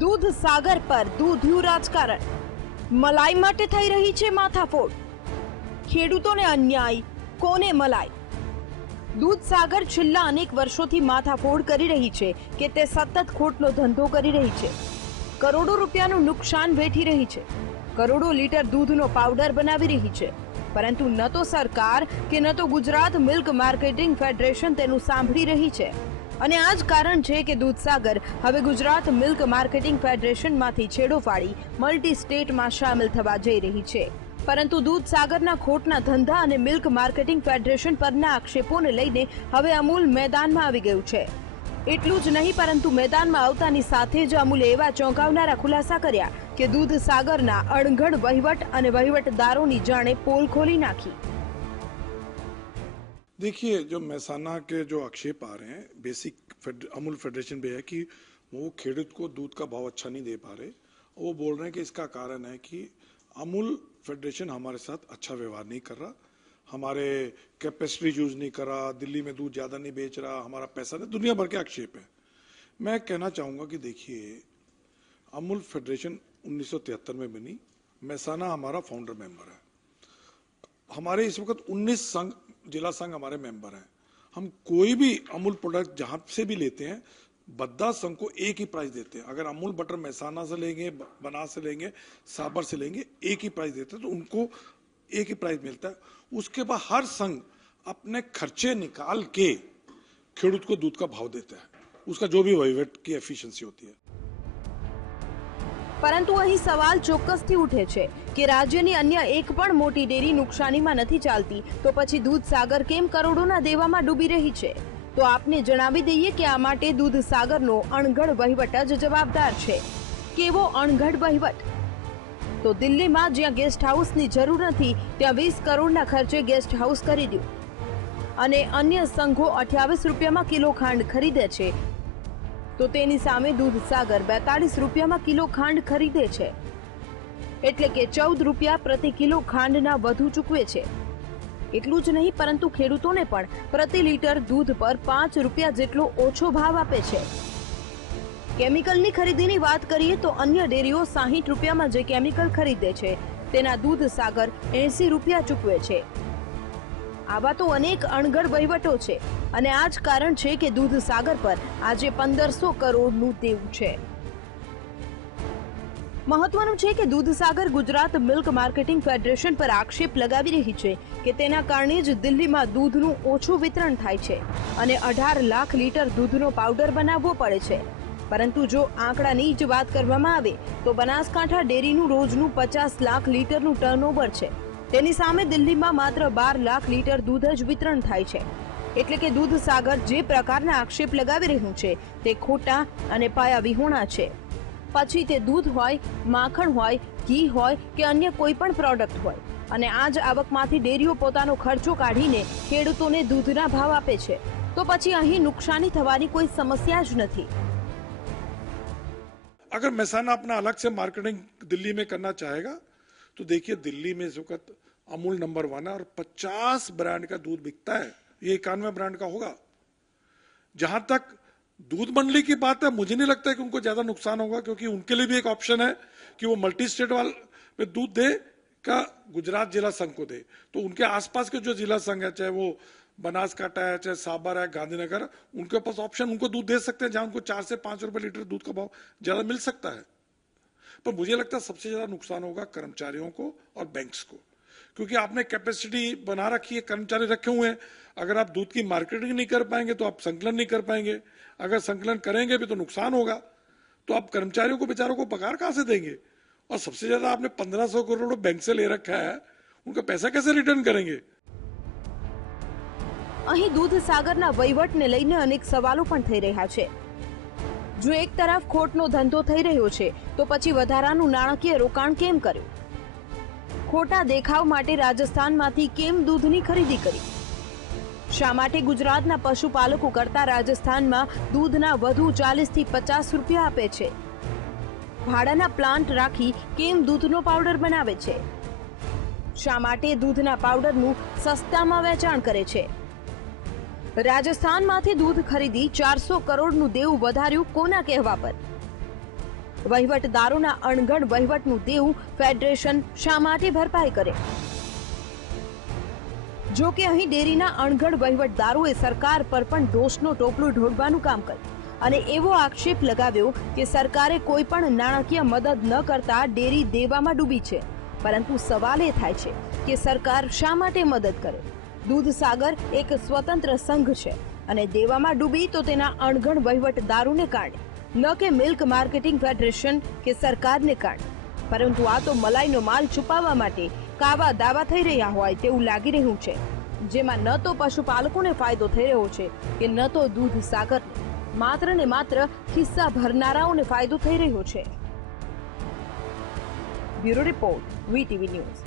દૂધ સાગર પર દૂધનું રાજકારણ. મલાઈ માટે થઈ રહી છે માથાફોડ. ખેડૂતોને અન્યાય, કોને મલાઈ? દૂધ સાગર છેલ્લા અનેક વર્ષોથી માથાફોડ કરી રહી છે કે તે સતત ખોટનો ધંધો કરી રહી છે. કરોડો રૂપિયાનું નુકસાન વેઠી રહી છે. કરોડો લીટર દૂધનો પાવડર બનાવી રહી છે. પરંતુ ન તો સરકાર કે ન તો ગુજરાત મિલ્ક માર્કેટિંગ ફેડરેશન તેનું સાંભળી રહી છે. અને આ જ કારણ છે કે દૂધસાગર હવે ગુજરાત મિલ્ક માર્કેટિંગ ફેડરેશનમાંથી છેડો ફાડી મલ્ટી સ્ટેટમાં સામેલ થવા જઈ રહી છે. પરંતુ દૂધસાગરના ખોટના ધંધા અને મિલ્ક માર્કેટિંગ ફેડરેશન પરના આક્ષેપોને લઈને હવે અમૂલ મેદાનમાં આવી ગયું છે. એટલું જ નહીં, પરંતુ મેદાનમાં આવતાની સાથે જ અમૂલે એવા ચોંકાવનારા ખુલાસા કર્યા કે દૂધસાગરના અણઘડ વહીવટ અને વહીવટદારોની જાણે પોલ ખોલી નાખી. देखिए, जो मैसाना के जो आक्षेप आ रहे हैं, बेसिक फेड- अमूल फेडरेशन पे है कि वो खेडूत को दूध का भाव अच्छा नहीं दे पा रहे। वो बोल रहे हैं कि इसका कारण है कि अमूल फेडरेशन हमारे साथ अच्छा व्यवहार नहीं कर रहा। हमारे कैपेसिटी यूज़ नहीं कर रहा, दिल्ली में दूध ज़्यादा नहीं बेच रहा, हमारा पैसा नहीं, दुनिया भर के आक्षेप है। मैं कहना चाहूँगा कि देखिए, अमूल फेडरेशन 1973 में बनी मैसाना हमारा फाउंडर मेंबर है। हमारे इस वक्त 19 संघ जिला संघ हमारे मेंबर हैं। हम कोई भी अमूल प्रोडक्ट जहाँ से भी लेते हैं, बद्दा संघ को एक ही प्राइस देते हैं। अगर अमूल बटर मैसाना से लेंगे बनास से लेंगे, साबर से लेंगे, एक ही प्राइस देते हैं तो उनको एक ही प्राइस मिलता है। उसके बाद हर संघ अपने खर्चे निकाल के खेडूत को दूध का भाव देता है। उसका जो भी वहीवट की एफिशिएंसी होती है। પરંતુ અહીં સવાલ ચોક્કસથી ઉઠે છે કે રાજ્યની અન્ય એક પણ મોટી ડેરી નુકસાનીમાં નથી ચાલતી, તો પછી દૂધસાગર કેમ કરોડોના દેવામાં ડૂબી રહી છે? તો આપને જણાવી દઈએ કે આ માટે દૂધસાગરનો અણઘડ વહીવટ જ જવાબદાર છે. કેવો અણઘડ વહીવટ? તો દિલ્હીમાં જ્યાં ગેસ્ટ હાઉસની જરૂર નથી, ત્યાં વીસ કરોડના ખર્ચે ગેસ્ટ હાઉસ કરી દો અને અન્ય સંઘો અઠ્યાવીસ રૂપિયામાં કિલો ખાંડ ખરીદે છે તો તેની સામે દૂધસાગર બેતાળીસ રૂપિયામાં કિલો ખાંડ ખરીદે છે. એટલે કે ચૌદ રૂપિયા પ્રતિ કિલો ખાંડના વધુ ચૂકવે છે. એટલું જ નહીં, પરંતુ ખેડૂતોને પણ પ્રતિ લીટર દૂધ પર પાંચ રૂપિયા જેટલો ઓછો ભાવ આપે છે. કેમિકલની ખરીદીની વાત કરીએ તો અન્ય ડેરીઓ સાહીઠ રૂપિયામાં જે કેમિકલ ખરીદે છે, તેના દૂધ સાગર એંસી રૂપિયા ચૂકવે છે. આવા તો અનેક અણઘડ વહીવટો છે. અને આ જ કારણ છે કે દૂધ સાગર પર આજે પંદરસો કરોડનું દેવું છે. મહત્વનું છે કે Dudhsagar Gujarat milk marketing federation પર આક્ષેપ લગાવી રહી છે કે તેના કારણે જ દિલ્હીમાં દૂધનું ઓછું વિતરણ થાય છે અને અઢાર લાખ લીટર દૂધનો પાવડર બનાવવો પડે છે. પરંતુ જો આંકડાની જ વાત કરવામાં આવે, તો બનાસકાંઠા ડેરીનું રોજનું પચાસ લાખ લીટરનું ટર્નઓવર છે. તેની સામે દિલ્હીમાં માત્ર બાર લાખ લીટર દૂધ જ વિતરણ થાય છે એટલે કે દૂધસાગર જે પ્રકારના આક્ષેપ લગાવી રહ્યું છે તે ખોટા અને પાયા વિહોણા છે પછી તે દૂધ હોય માખણ હોય ઘી હોય કે અન્ય કોઈ પણ પ્રોડક્ટ હોય અને આ જ આવકમાંથી ડેરીઓ પોતાનો ખર્ચો કાઢીને ખેડૂતોને દૂધના ભાવ આપે છે તો પછી અહીં નુકસાની થવાની કોઈ સમસ્યા જ નથી अगर मैसाना अपना अलग से मार्केटिंग दिल्ली में करना चाहेगा तो देखिए, दिल्ली में इस वक्त अमूल नंबर वन है और 50 ब्रांड का दूध बिकता है, ये इक्यानवे ब्रांड का होगा। जहाँ तक दूध मंडली की बात है, मुझे नहीं लगता है कि उनको ज़्यादा नुकसान होगा, क्योंकि उनके लिए भी एक ऑप्शन है कि वो मल्टी स्टेट वाल में दूध दे का गुजरात जिला संघ को दे। तो उनके आसपास के जो जिला संघ है, चाहे वो बनासकांठा है, चाहे साबर है, गांधीनगर, उनके पास ऑप्शन, उनको दूध दे सकते हैं, जहाँ उनको चार से पाँच रुपए लीटर दूध का भाव ज़्यादा मिल सकता है। पर मुझे लगता है सबसे ज्यादा नुकसान होगा कर्मचारियों को और बैंक्स को क्योंकि आपने कैपेसिटी बना रखी है कर्मचारी रखे हुए हैं अगर आप दूध की मार्केटिंग नहीं कर पाएंगे तो आप संकलन नहीं कर पाएंगे अगर संकलन करेंगे भी तो नुकसान होगा तो आप कर्मचारियों को बेचारों को पगार कहां से देंगे और सबसे ज्यादा आपने पंद्रह सौ करोड़ बैंक से ले रखा है उनका पैसा कैसे रिटर्न करेंगे અહીં દૂધસાગરના વહીવટને લઈને અનેક સવાલો પણ થઈ રહ્યા છે જો એક તરફ ખોટનો ધંધો થઈ રહ્યો છે, તો પછી વધારાનું નાણાકીય રોકાણ કેમ કર્યું? ખોટા દેખાવ માટે રાજસ્થાનમાંથી કેમ દૂધની ખરીદી કરી? શા માટે ગુજરાતના પશુપાલકો કરતા રાજસ્થાનમાં દૂધના વધુ ચાલીસથી પચાસ રૂપિયા આપે છે? ભાડાના પ્લાન્ટ રાખી કેમ દૂધનો પાવડર બનાવે છે? શા માટે દૂધના પાવડરનું સસ્તામાં વેચાણ કરે છે? રાજસ્થાનમાંથી દૂધ ખરીદી ચારસો કરોડનું દેવું વધાર્યું કોના કહેવા પર? વહીવટદારોના અણઘડ વહીવટનું દેવું ફેડરેશન શા માટે ભરપાઈ કરે? જો કે અહીં ડેરીના અણઘડ વહીવટદારોએ સરકાર પર પણ દોષનો ટોપલું ઢોળવાનું કામ કર્યું. અને એવો આક્ષેપ લગાવ્યો કે સરકારે કોઈ પણ નાણાકીય મદદ ન કરતા ડેરી દેવામાં ડૂબી છે. પરંતુ સવાલ એ થાય છે કે સરકાર શા માટે મદદ કરે? દૂધ સાગર એક સ્વતંત્ર સંઘ છે અને દેવામાં ડૂબી તો તેના અણઘડ વહીવટદારોને કારણે, ન કે મિલ્ક માર્કેટિંગ ફેડરેશન કે સરકારને કારણે. પરંતુ આ તો મલાઈનો માલ છુપાવવા માટે કાવા દાવા થઈ રહ્યા હોય તેવું લાગી રહ્યું છે. જેમાં ન તો પશુપાલકોને ફાયદો થઈ રહ્યો છે કે ન તો દૂધ સાગરને માત્ર ને માત્ર ખિસ્સા ભરનારાઓને ફાયદો થઈ રહ્યો છે. Bureau report, VTV news.